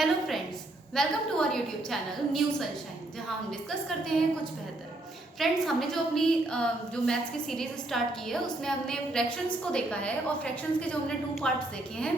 Hello friends, welcome to our YouTube channel new sunshine, जहां हम discuss करते हैं कुछ बेहतर। फ्रेंड्स, हमने जो अपनी जो मैथ्स की सीरीज स्टार्ट की है उसमें हमने फ्रैक्शंस को देखा है और फ्रैक्शंस के जो हमने 2 पार्ट्स देखे हैं।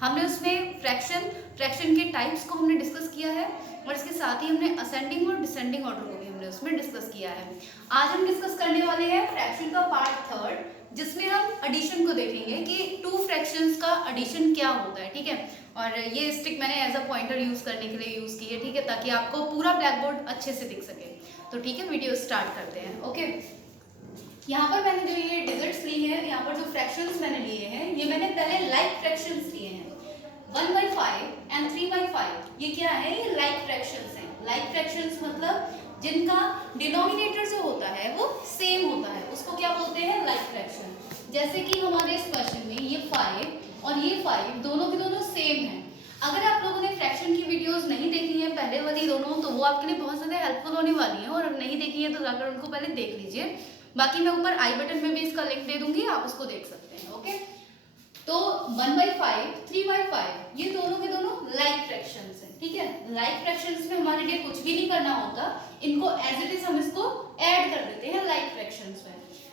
हमने उसमें फ्रैक्शन के टाइप्स को हमने डिस्कस किया है और इसके साथ ही हमने असेंडिंग और डिसेंडिंग ऑर्डर को भी हमने उसमें डिस्कस किया है। आज हम डिस्कस करने वाले हैं फ्रैक्शन का पार्ट थर्ड, जिसमें हम एडिशन को देखेंगे कि 2 फ्रैक्शंस का एडिशन क्या होता है। ठीक है, और ये स्टिक मैंने एज अ पॉइंटर यूज करने के लिए यूज की है। ठीक है, ताकि आपको पूरा ब्लैक बोर्ड अच्छे से दिख सके। तो ठीक है, वीडियो स्टार्ट करते हैं। ओके, यहाँ पर मैंने जो ये डिजिट्स ली है, यहाँ पर जो फ्रैक्शंस मैंने लिए हैं, ये मैंने पहले लाइक फ्रैक्शंस लिए हैं। 1/5 एंड 3/5 ये क्या है? ये लाइक फ्रैक्शंस हैं। लाइक फ्रैक्शंस मतलब जिनका डिनोमिनेटर जो होता है वो सेम होता है, उसको क्या बोलते हैं? Like fraction. जैसे कि हमारे इस क्वेश्चन में ये 5 और ये 5 दोनों के दोनों सेम हैं। अगर आप लोगों ने फ्रैक्शन की वीडियोस नहीं देखी है पहले वाली दोनों, तो वो आपके लिए बहुत ज़्यादा हेल्पफुल होने वाली है, और नहीं देखी है तो जाकर उनको पहले देख लीजिए। बाकी मैं ऊपर आई बटन में भी इसका लिंक दे दूंगी, आप उसको देख सकते हैं। ओके, तो 1/5 3/5 ये दोनों के दोनों लाइक फ्रैक्शंस हैं। ठीक है, लाइक फ्रैक्शंस में हमारे लिए कुछ भी नहीं करना होता, इनको एज इट इज हम इसको ऐड कर देते हैं लाइक फ्रैक्शंस में।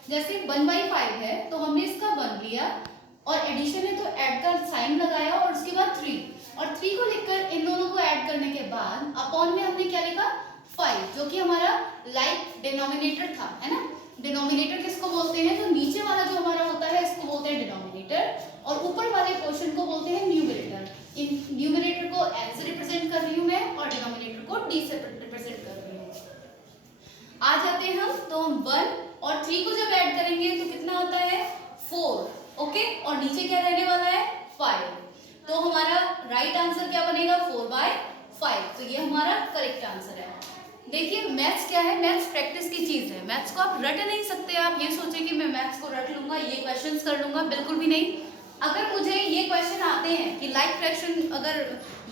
जैसे 1/5 है तो हमने इसका 1 लिया और एडिशन है तो ऐड का साइन लगाया और उसके बाद 3 और 3 को लिखकर इन दोनों को ऐड करने के बाद अपॉन में हमने क्या लिखा? 5, जो कि हमारा लाइक डिनोमिनेटर था, है ना। डिनोमिनेटर किसको बोलते हैं? जो नीचे वाला जो हमारा होता है इसको बोलते हैं डिनोमिनेटर, और ऊपर वाले पोर्शन को बोलते हैं न्यूमरेटर। इन न्यूमरेटर को एन से रिप्रेजेंट कर रही हूं मैं और डिनोमिनेटर को डी से रिप्रेजेंट कर रही हूं। आ जाते हैं हम, तो हम 1 और 3 को जब ऐड करेंगे तो कितना होता है? 4। ओके, और नीचे क्या रहने वाला है? 5। तो हमारा राइट आंसर क्या बनेगा? 4/5। तो ये हमारा करेक्ट आंसर है। देखिए, मैथ्स क्या है? मैथ्स प्रैक्टिस की चीज है। मैथ्स को आप रट नहीं सकते। आप ये सोचे कि मैं मैथ्स को रट लूंगा, ये क्वेश्चंस कर लूंगा, बिल्कुल भी नहीं। अगर मुझे ये क्वेश्चन आते हैं कि लाइक फ्रैक्शन अगर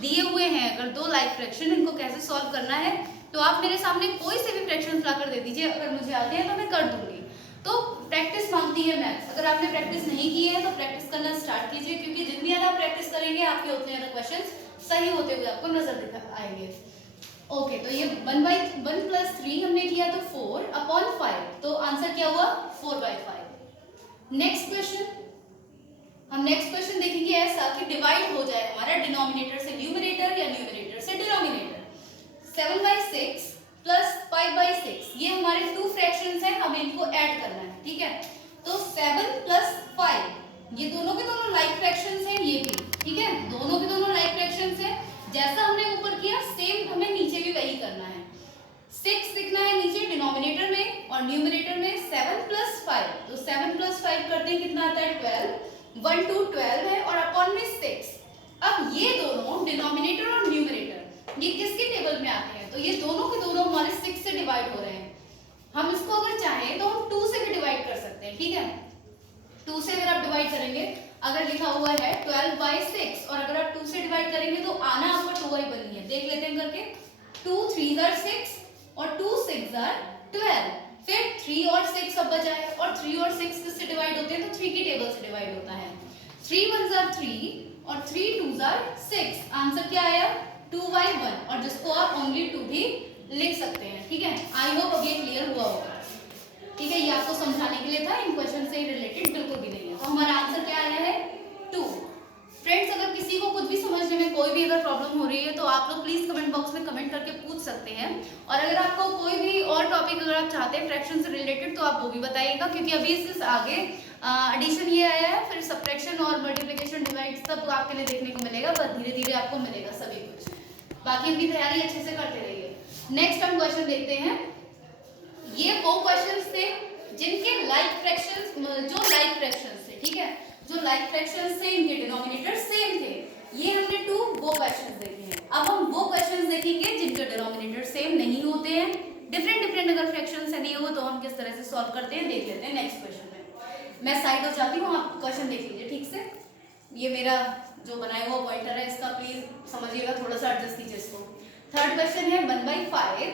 दिए हुए हैं, अगर 2 लाइक फ्रैक्शन, इनको कैसे सॉल्व करना है, तो आप मेरे सामने कोई से भी फ्रैक्शंस लाकर दे दीजिए। अगर मुझे आते हैं तो मैं कर दूंगी। तो प्रैक्टिस मांगती है मैथ्स। अगर आपने प्रैक्टिस नहीं की है तो प्रैक्टिस करना स्टार्ट कीजिए, क्योंकि जितनी ज्यादा प्रैक्टिस करेंगे आपके उतने ज्यादा क्वेश्चंस सही होते हुए आपको नजर आएंगे। ओके, तो ये 1/1 + 3 हमने किया तो 4/5, तो आंसर क्या हुआ? 4/5। नेक्स्ट क्वेश्चन, हम नेक्स्ट क्वेश्चन देखेंगे ऐसा कि डिवाइड हो जाए हमारा डिनोमिनेटर से न्यूमरेटर या न्यूमरेटर से डिनोमिनेटर। 7/6 + 5/6 ये हमारे 2 फ्रैक्शंस हैं, हमें इनको ऐड करना है। ठीक है, तो 7 + 5 ये दोनों के दोनों लाइक फ्रैक्शंस हैं, ये भी। ठीक है, दोनों के दोनों लाइक फ्रैक्शंस हैं। जैसा हमने ऊपर किया सेम हमें नीचे भी वही करना है। 6 लिखना है नीचे डिनोमिनेटर में और न्यूमरेटर में 7 + 5, तो 7 + 5 करते हैं कितना आता है? 12। 1 to 12 है और अपॉन में 6। अब ये दोनों डिनोमिनेटर और न्यूमरेटर ये किसके टेबल में आते हैं? तो ये दोनों के दोनों हमारे 6 से डिवाइड हो रहे हैं। हम इसको अगर चाहें तो हम 2 से भी डिवाइड कर सकते हैं। ठीक है, 2 से अगर आप डिवाइड करेंगे, अगर लिखा हुआ है 12/6 और अगर आप 2 से डिवाइड करेंगे तो आना आपका 2i बनी है। देख लेते हैं करके। 2 3 are 6 और 2 6 are 12। फिर 3 और 6 अब बचा है, और 3 और 6 किससे डिवाइड होते हैं? तो 3 की टेबल से डिवाइड होता है। 3 1s are 3 और 3 2s are 6। आंसर क्या आया? 2/1, और जिसको आप ओनली 2 भी लिख सकते हैं। ठीक है, आई होप अब ये क्लियर हुआ होगा। ठीक है, ये आपको समझाने के लिए था, इन क्वेश्चन से रिलेटेड बिल्कुल भी नहीं है। तो हमारा आंसर क्या आया है? 2। फ्रेंड्स, अगर किसी को कुछ भी समझने में कोई भी अगर प्रॉब्लम हो रही है तो आप लोग प्लीज कमेंट बॉक्स में कमेंट करके पूछ सकते हैं। और अगर आपको कोई भी और टॉपिक अगर आप चाहते हैं फ्रैक्शन से रिलेटेड तो आप वो भी बताइएगा, क्योंकि अभी इससे आगे एडिशन ये आया है, फिर सब्ट्रैक्शन और मल्टीप्लिकेशन डिवाइड सब आपके लिए देखने को मिलेगा। पर धीरे धीरे आपको मिलेगा सभी कुछ। बाकी अपनी तैयारी अच्छे से करते रहिए। नेक्स्ट हम क्वेश्चन देखते हैं। ये वो क्वेश्चंस थे जिनके लाइक फ्रैक्शंस, जो लाइक फ्रैक्शंस थे। ठीक है, जो लाइक फ्रैक्शंस थे इनके डिनोमिनेटर सेम थे। ये हमने 2 वो क्वेश्चंस देखे हैं। अब हम वो क्वेश्चंस देखेंगे जिनके डिनोमिनेटर सेम नहीं होते हैं। डिफरेंट अगर फ्रैक्शंस है दिए हो तो हम किस तरह से सॉल्व करते हैं देख लेते हैं नेक्स्ट क्वेश्चन में। मैं साइड हो जाती हूँ, आप क्वेश्चन देख लीजिए ठीक से। ये मेरा जो बनाया हुआ पॉइंटर है, इसका प्लीज समझिएगा, थोड़ा सा एडजस्ट कीजिए इसको। थर्ड क्वेश्चन है 1/5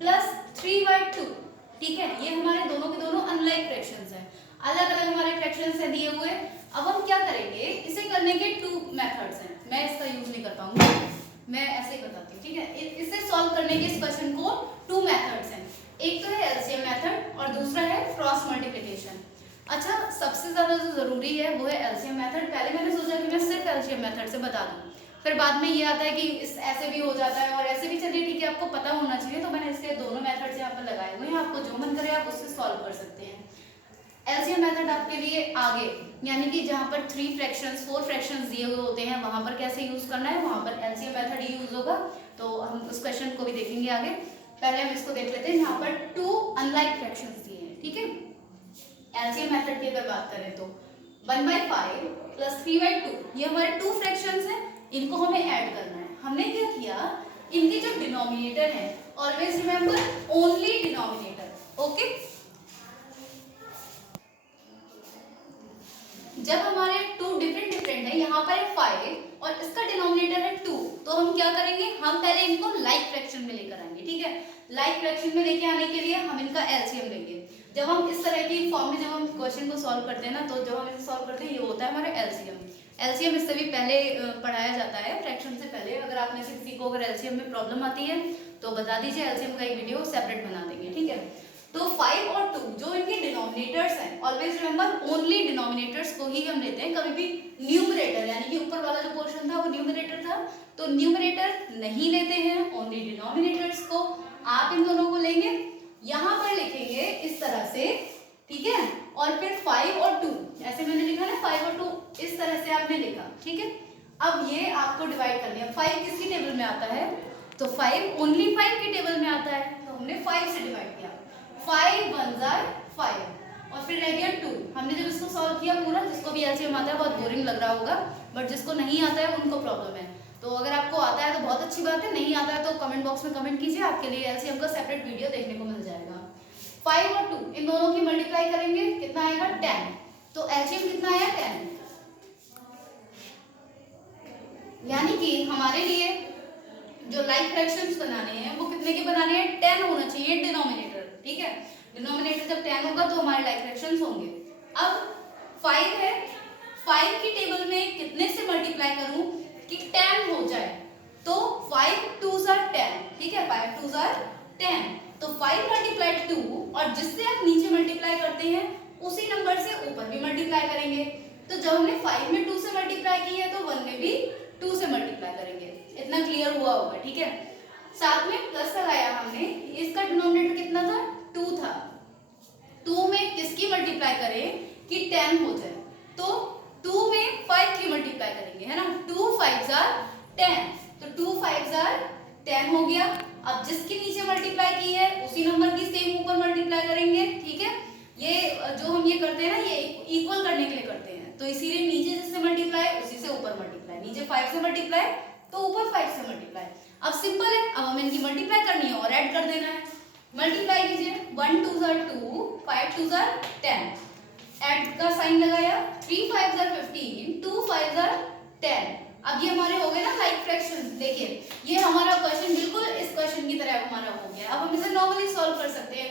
+ 3/2। ठीक है, ये हमारे दोनों के दोनों अनलाइक फ्रैक्शंस हैं, अलग अलग हमारे फ्रैक्शंस हैं दिए हुए। अब हम क्या करेंगे, इसे करने के 2 मेथड्स हैं। मैं इसका यूज नहीं कर पाऊंगी, मैं ऐसे ही बताती हूँ, ठीक है। इसे सॉल्व करने के इस क्वेश्चन को 2 मेथड्स हैं। एक तो है एलसीएम मेथड और दूसरा है क्रॉस मल्टीप्लिकेशन। अच्छा, सबसे ज्यादा जो जरूरी है वो है एलसीएम मेथड। पहले मैंने सोचा कि मैं सिर्फ एलसीएम मेथड से बता दूं, फिर बाद में ये आता है कि इस ऐसे भी हो जाता है और ऐसे भी। चलिए ठीक है, आपको पता होना चाहिए, तो मैंने इसके दोनों मेथड्स यहाँ पर लगाए हुए हैं। आपको जो मन करे आप उससे सॉल्व कर सकते हैं। एलसीएम मेथड आपके लिए आगे, यानी कि जहाँ पर 3 फ्रैक्शंस 4 फ्रैक्शंस दिए हुए होते हैं वहां पर कैसे यूज करना है, वहां पर एलसीएम मेथड ही यूज होगा। तो हम उस क्वेश्चन को भी देखेंगे आगे। पहले हम इसको देख लेते हैं। यहाँ पर 2 अनलाइक फ्रैक्शंस दिए हैं, ठीक है। एलसीएम मेथड की अगर बात करें तो 1/5 प्लस 3/2, ये हमारे 2 फ्रैक्शंस हैं, इनको हमें ऐड करना है। हमने क्या किया, इनकी जो डिनोमिनेटर है, always remember only denominator, okay. जब हमारे 2 डिफरेंट है, यहाँ पर है 5 और इसका डिनोमिनेटर है 2, तो हम क्या करेंगे, हम पहले इनको लाइक फ्रैक्शन में लेकर आएंगे, ठीक है। लाइक फ्रैक्शन में लेके आने के लिए हम इनका एलसीएम लेंगे। जब हम इस तरह की फॉर्म में जब हम क्वेश्चन को सॉल्व करते हैं ना, तो जब हम इसे सॉल्व करते हैं ये होता है हमारा एलसीएम। एलसीएम इससे भी पहले पढ़ाया जाता है, फ्रैक्शन से पहले। अगर आप में से किसी को अगर एलसीएम में प्रॉब्लम आती है तो बता दीजिए, एलसीएम का एक वीडियो सेपरेट बना देंगे, ठीक है। तो 5 और 2 जो इनके डिनोमिनेटर्स हैं, ऑलवेज रिमेंबर ओनली डिनोमिनेटर्स को ही हम लेते हैं। कभी भी न्यूमरेटर, यानी कि ऊपर वाला जो पोर्शन था वो न्यूमरेटर था, तो न्यूमरेटर नहीं लेते हैं, ओनली डिनोमिनेटर्स को आप इन दोनों को लेंगे। यहाँ पर लिखेंगे इस तरह से, ठीक है। और फिर 5 और 2 ऐसे मैंने लिखा ना, 5 और 2 इस तरह से आपने लिखा, ठीक है। अब ये आपको डिवाइड करनी है। 5 किसकी टेबल में आता है, तो 5 ओनली 5 की टेबल में आता है, तो हमने 5 से डिवाइड किया। 5 1 5 और फिर रह गया 2। हमने जब इसको सॉल्व किया पूरा, जिसको भी एलसीएम आता है बहुत बोरिंग लग रहा होगा, बट जिसको नहीं आता है उनको प्रॉब्लम है। तो अगर आपको आता है तो बहुत अच्छी बात है, नहीं आता है तो कमेंट बॉक्स में कमेंट कीजिए, आपके लिए एलसीएम का सेपरेट वीडियो देखने को मिल जाएगा। 5 और 2 इन दोनों की मल्टीप्लाई करेंगे, कितना आएगा 10। तो एलसीएम कितना आया 10, यानी कि हमारे लिए जो लाइक फ्रैक्शंस बनाने हैं वो कितने के बनाने हैं, 10 होना चाहिए डिनोमिनेटर, ठीक है। डिनोमिनेटर जब 10 होगा तो हमारे लाइक फ्रैक्शंस होंगे। अब 5 है, 5 की टेबल में कितने से मल्टीप्लाई करूं कि 10 हो जाए, तो 5 2s are 10, ठीक है। 5 2s are 10, तो 5 मल्टीप्लाई 2, और जिससे आप नीचे मल्टीप्लाई करते हैं उसी नंबर से ऊपर भी मल्टीप्लाई करेंगे। तो जब हमने 5 में 2 से मल्टीप्लाई की है तो 1 में भी 2 से मल्टीप्लाई करेंगे। इतना क्लियर हुआ होगा, ठीक है। साथ में प्लस लगाया हमने, इसका डिनोमिनेटर कितना था 2 था, 2 में किसकी मल्टीप्लाई करें कि 10 हो जाए, तो 2 में 5 की मल्टीप्लाई करेंगे, है ना। 2 5s are 10, तो 2 5s are 10 हो गया। अब जिसके नीचे मल्टीप्लाई की है उसी नंबर की सेम ऊपर मल्टीप्लाई करेंगे, ठीक है। ये जो हम ये करते हैं ना, ये इक्वल करने के लिए करते हैं, तो इसीलिए नीचे जिससे मल्टीप्लाई उसी से ऊपर मल्टीप्लाई, नीचे 5 से मल्टीप्लाई तो ऊपर 5 से मल्टीप्लाई। अब सिंपल है, अब हमें इनकी मल्टीप्लाई करनी है और ऐड कर देना है। मल्टीप्लाई कीजिए, 1 2s are 2, 5 2s are 10, add का साइन लगाया, 3 5s are 15, 2 5s are 10। अब ये हमारे हो गए ना लाइक फ्रैक्शन। देखिए ये हमारा क्वेश्चन बिल्कुल इस क्वेश्चन की तरह हमारा हो गया। अब हम इसे नॉर्मली सॉल्व कर सकते हैं।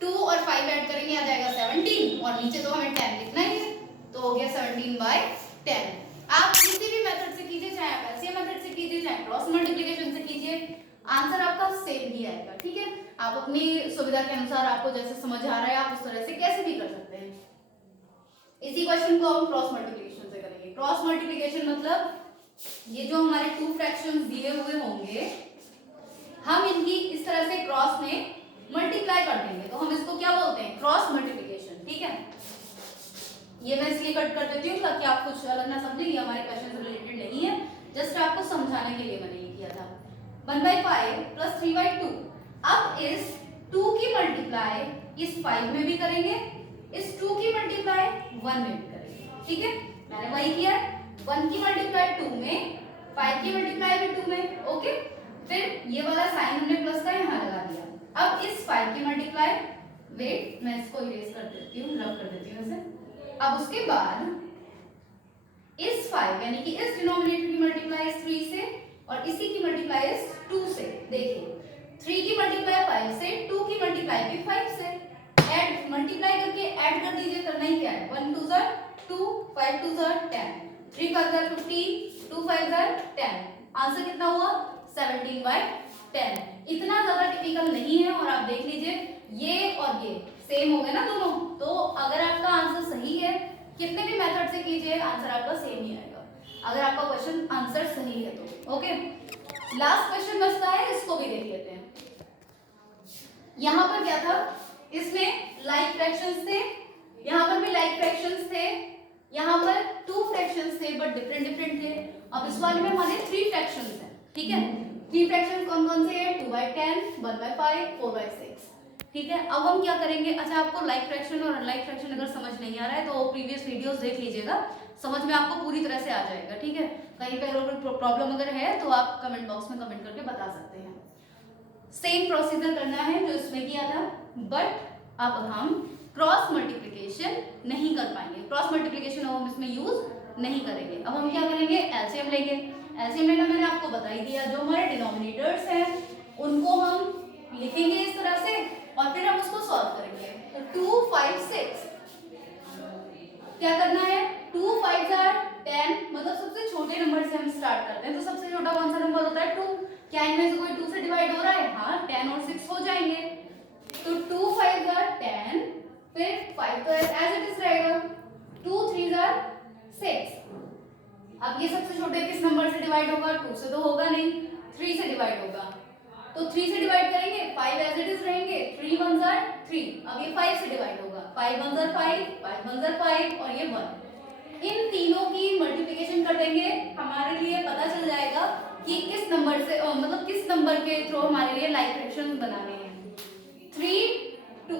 2 और 5 ऐड करेंगे, आ जाएगा 17, और नीचे तो हमें 10 लिखना ही है, तो हो गया 17/10। आप किसी भी मेथड से कीजिए, चाहे आप एलसीएम मेथड से कीजिए, चाहे क्रॉस मल्टीप्लिकेशन से कीजिए, आंसर आपका सेम ही आएगा, ठीक है। आप अपनी सुविधा के अनुसार, आपको जैसे समझ आ रहा है आप उस तरह से कैसे भी कर सकते हैं। इसी क्वेश्चन को हम क्रॉस मल्टीप्लिकेशन से करेंगे। क्रॉस मल्टीप्लिकेशन मतलब ये जो हमारे 2 फ्रैक्शंस दिए हुए होंगे, हम इनकी इस तरह से क्रॉस में मल्टीप्लाई कर देंगे, तो हम इसको क्या बोलते हैं, क्रॉस मल्टीप्लिकेशन, ठीक है। ये मैं इसलिए कट कर देती हूँ ताकि आप कुछ अलग ना समझें, ये हमारे क्वेश्चन से रिलेटेड नहीं है, जस्ट आपको समझाने के लिए मैंने ये किया था। 1/5 प्लस 3/2। अब इस 2 की मल्टीप्लाई इस 5 में भी करेंगे, इस 2 की मल्टीप्लाई 1 में भी करेंगे, ठीक है। मैंने वही किया, 1 की मल्टीप्लाई 2 में, 5 की मल्टीप्लाई भी 2 में, ओके। फिर ये वाला साइन हमने प्लस का यहाँ लगा दिया। अब इस 5 की मल्टीप्लाई, वेट मैं इसको इरेज कर देती हूँ, रब कर देती हूँ इसे। अब उसके बाद इस 5 यानी कि इस डिनोमिनेटर की मल्टीप्लाई इस 3 से, और इसी की मल्टीप्लाई इस 2 से। देखिए 3 की मल्टीप्लाई 5 से, 2 की मल्टीप्लाई भी 5 से। ऐड मल्टीप्लाई करके ऐड कर दीजिए, करना ही क्या है, 1 2s are 2, 5 2s are 10, 3 5s are 15, 2 5s are 10, answer कितना हुआ 17/10। इतना ज्यादा टिपिकल नहीं है। और आप देख लीजिए ये और ये सेम हो गए ना दोनों, तो अगर आपका आंसर सही है कितने भी मेथड से कीजिए आंसर आपका सेम ही आएगा, अगर आपका क्वेश्चन आंसर सही है तो। ओके, लास्ट क्वेश्चन बचता है, इसको भी देख लेते हैं। यहाँ पर क्या था, इसमें लाइक फ्रैक्शंस थे, यहाँ पर भी लाइक फ्रैक्शंस थे, यहाँ पर 2 फ्रैक्शंस थे बट डिफरेंट थे। अब इस वाले में हमारे 3 फ्रैक्शंस हैं, ठीक है। 3 फ्रैक्शंस कौन कौन से हैं, 2/10, 1/5, 4/6, ठीक है। अब हम क्या करेंगे, अच्छा आपको लाइक फ्रैक्शन और अनलाइक फ्रैक्शन अगर समझ नहीं आ रहा है तो प्रीवियस वीडियोस देख लीजिएगा, समझ में आपको पूरी तरह से आ जाएगा, ठीक है। कहीं पे अगर प्रॉब्लम अगर है तो आप कमेंट बॉक्स में कमेंट करके बता सकते हैं। सेम प्रोसीजर करना है जो इसमें किया था, बट अब हम क्रॉस मल्टीप्लिकेशन नहीं कर पाएंगे, क्रॉस मल्टीप्लिकेशन हम इसमें यूज नहीं करेंगे। अब हम क्या करेंगे, एलसीएम लेंगे। एलसीएम लेना मैंने आपको बता ही दिया, जो हमारे डिनोमिनेटर्स हैं उनको हम लिखेंगे इस तरह से और फिर हम उसको सॉल्व करेंगे। तो 2, 5, 6 क्या करना है, 2, 5 are 10, मतलब सबसे छोटे नंबर से हम स्टार्ट करते हैं। तो सबसे छोटा कौन सा नंबर होता है, 2। क्या इनमें से कोई 2 से डिवाइड हो रहा है, हाँ, 10 और 6 हो जाएंगे। तो 2, 5 are 10, फिर 5 तो एज इट इज रहेगा, 2, 3 are 6। अब ये सबसे छोटे किस नंबर से डिवाइड होगा, 2 से तो होगा नहीं, 3 से डिवाइड होगा। तो 3 से डिवाइड करेंगे, 5 एज इट इज रहेंगे, 3 1s are 3। अब ये 5 से डिवाइड होगा, 5 1s are 5, 5 1s are 5 और ये 1। इन तीनों की मल्टीप्लिकेशन कर देंगे, हमारे लिए पता चल जाएगा कि किस नंबर से मतलब किस नंबर के थ्रू हमारे लिए लाइक फ्रैक्शंस बनाने हैं। 3, 2,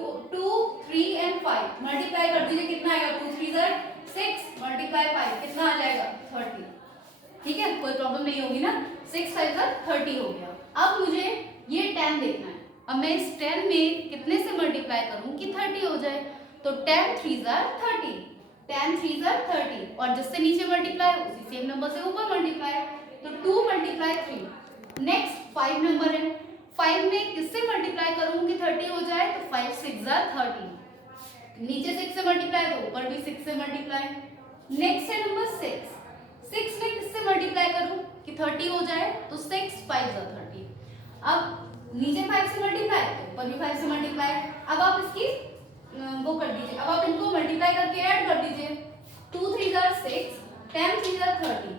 3 एंड 5 मल्टीप्लाई कर दीजिए, कितना आएगा, 2 3s are 6 मल्टीप्लाई 5 कितना आ जाएगा, 30, ठीक है। कोई प्रॉब्लम नहीं होगी ना, 6 5s are 30 हो गया। अब मुझे ये 10 देखना है, अब मैं इस 10 में कितने से मल्टीप्लाई करूं कि 30 हो जाए। तो 10 3s are 30, 10 3s are 30 और जिससे नीचे मल्टीप्लाई उसी सेम नंबर से ऊपर मल्टीप्लाई, तो 2 × 3। नेक्स्ट 5 नंबर है, 5 में किससे मल्टीप्लाई करूं कि 30 हो जाए, तो 5 6s are 30, नीचे 6 से मल्टीप्लाई तो ऊपर भी 6 से मल्टीप्लाई। नेक्स्ट है नंबर 6, 6 में किससे मल्टीप्लाई करूं कि 30 हो जाए, तो 6 5s are 30। अब नीचे 5 से मल्टीप्लाई तो ऊपर भी 5 से मल्टीप्लाई। अब आप इसकी वो कर दीजिए, अब आप इनको मल्टीप्लाई करके ऐड कर दीजिए, 2 3s are 6, 10 3s are 30,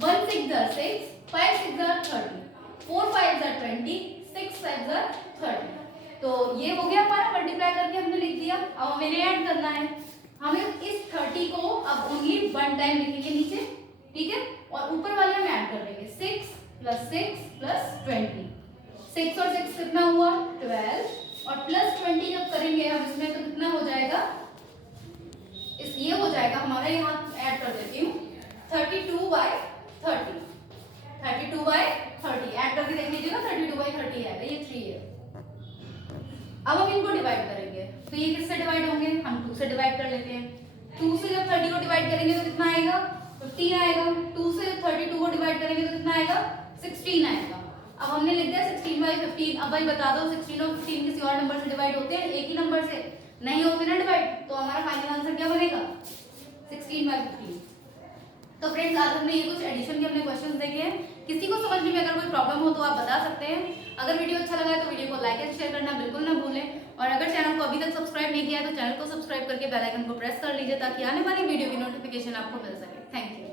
1 6s are 6, 5 6s are 30, 4 5s are 20, 6 5s are 30। तो ये हो गया हमारा, मल्टीप्लाई करके हमने लिख दिया। अब हमें ऐड करना है, हमें इस 30 को अब ओनली 1 टाइम लिखेंगे नीचे, ठीक है, और ऊपर वाले हम ऐड कर देंगे, 6 + 6 + 20। 6 और 6 कितना हुआ, 12 और प्लस 20 जब करेंगे हम इसमें तो कितना हो जाएगा, इस ये हो जाएगा हमारा, यहाँ ऐड कर देती हूँ, 32/30, 32/30 ऐड करके देख लीजिएगा, 32/30 आएगा, ये 3 है। अब हम इनको डिवाइड करेंगे, तो ये किससे डिवाइड होंगे, हम 2 से डिवाइड कर लेते हैं। 2 से जब 30 को डिवाइड करेंगे तो कितना आएगा, 15 आएगा। 2 से 32 को डिवाइड करेंगे तो कितना आएगा, 16 आएगा। अब हमने लिख दिया 16/15। अब भाई बता दो 16 और 15 किसी और नंबर से डिवाइड होते हैं, एक ही नंबर से नहीं होते ना डिवाइड, तो हमारा फाइनल आंसर क्या बनेगा, 16/15। तो फ्रेंड्स आज हमने ये कुछ एडिशन के अपने क्वेश्चंस देखे हैं। किसी को समझने में अगर कोई प्रॉब्लम हो तो आप बता सकते हैं। अगर वीडियो अच्छा लगा है तो वीडियो को लाइक एंड शेयर करना बिल्कुल ना भूलें, और अगर चैनल को अभी तक सब्सक्राइब नहीं किया है तो चैनल को सब्सक्राइब करके बेल आइकन को प्रेस कर लीजिए ताकि आने वाली वीडियो की नोटिफिकेशन आपको मिल सके। Thank you.